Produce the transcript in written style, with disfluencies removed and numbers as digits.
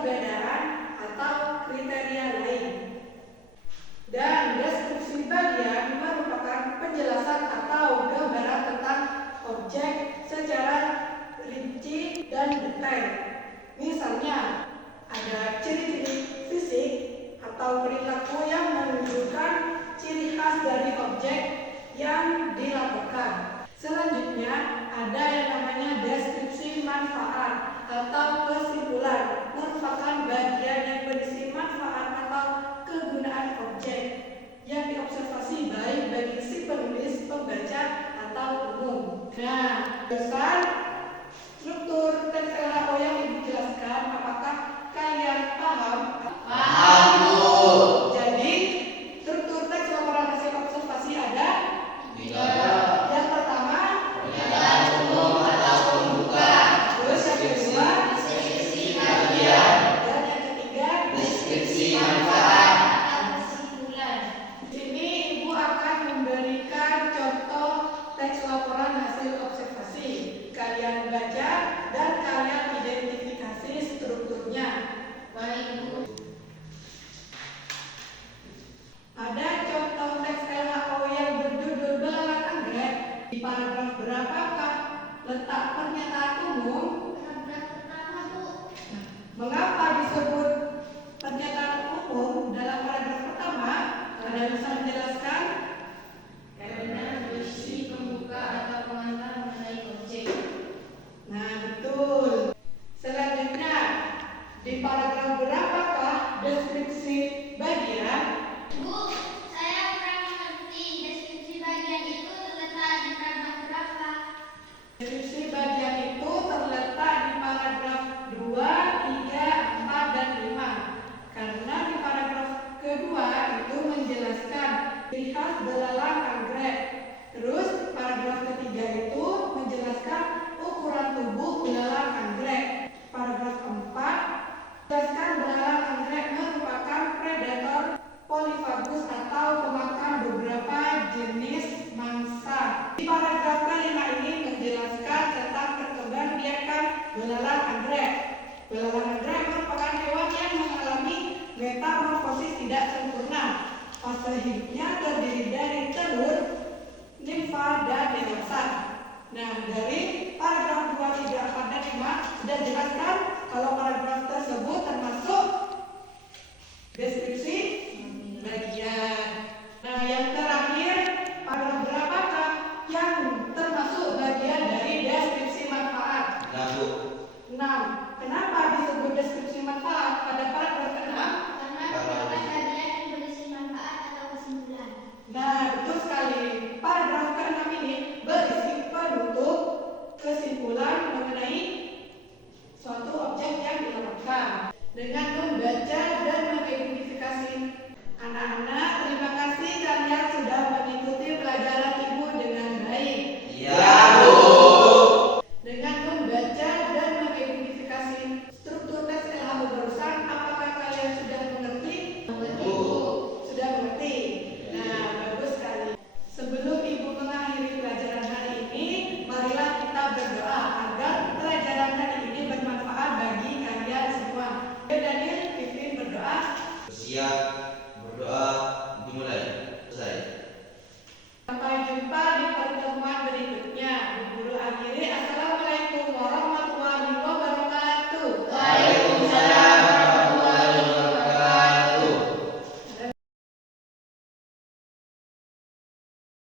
perbedaan atau kriteria lain. Dan deskripsi bagian merupakan penjelasan atau gambaran tentang objek secara rinci dan detail. Misalnya, ada ciri-ciri fisik atau perilaku yang menunjukkan ciri khas dari objek yang dilaporkan. Selanjutnya, ada yang namanya deskripsi manfaat atau kesimpulan, merupakan bagian yang berisi manfaat atau kegunaan objek yang diobservasi baik bagi si penulis, pembaca, atau umum. Nah, besar struktur teks LHO yang dijelaskan, apakah kalian paham? Paham, Bu. Jadi, struktur teks laporan hasil observasi ada? Tiga. Yang pertama, Pernyataan umum atau pembuka. terus yang kedua, Deskripsi bagian. dan yang ketiga, Deskripsi manfaat. Di sini Ibu akan memberikan contoh teks laporan hasil observasi. Kalian baca dan kalian identifikasi strukturnya. Baik, Bu. Ada contoh teks LHO yang berjudul Belalang Anggrek. Di paragraf berapakah letak pernyataan umum? Paragraf pertama, Bu. Mengapa disebut pernyataan umum dalam paragraf pertama? Ada yang bisa menjelaskan? Karena berisi pembuka atau pengantar mengenai objek. Nah, betul. Selanjutnya, di paragraf berapakah deskripsi bagian? Bu, saya kurang mengerti. Deskripsi bagian itu terletak di paragraf berapa? Deskripsi bagian itu terletak di paragraf 2, 3, 4, dan 5. Karena di paragraf kedua itu menjelaskan ciri khas belalang anggrek. Terus paragraf ketiga itu menjelaskan ukuran tubuh belalang anggrek. Paragraf 4 menjelaskan belalang anggrek merupakan predator polifagus atau pemakan beberapa jenis mangsa. Di paragraf kelima ini menjelaskan tentang perkembangbiakan belalang anggrek. Belalang anggrek merupakan hewan yang mengalami metamorfosis tidak sempurna. Fase hidupnya terdiri dari telur, nimfa, dan dewasa. Nah, dari paragraf 2, 3, 4, dan 5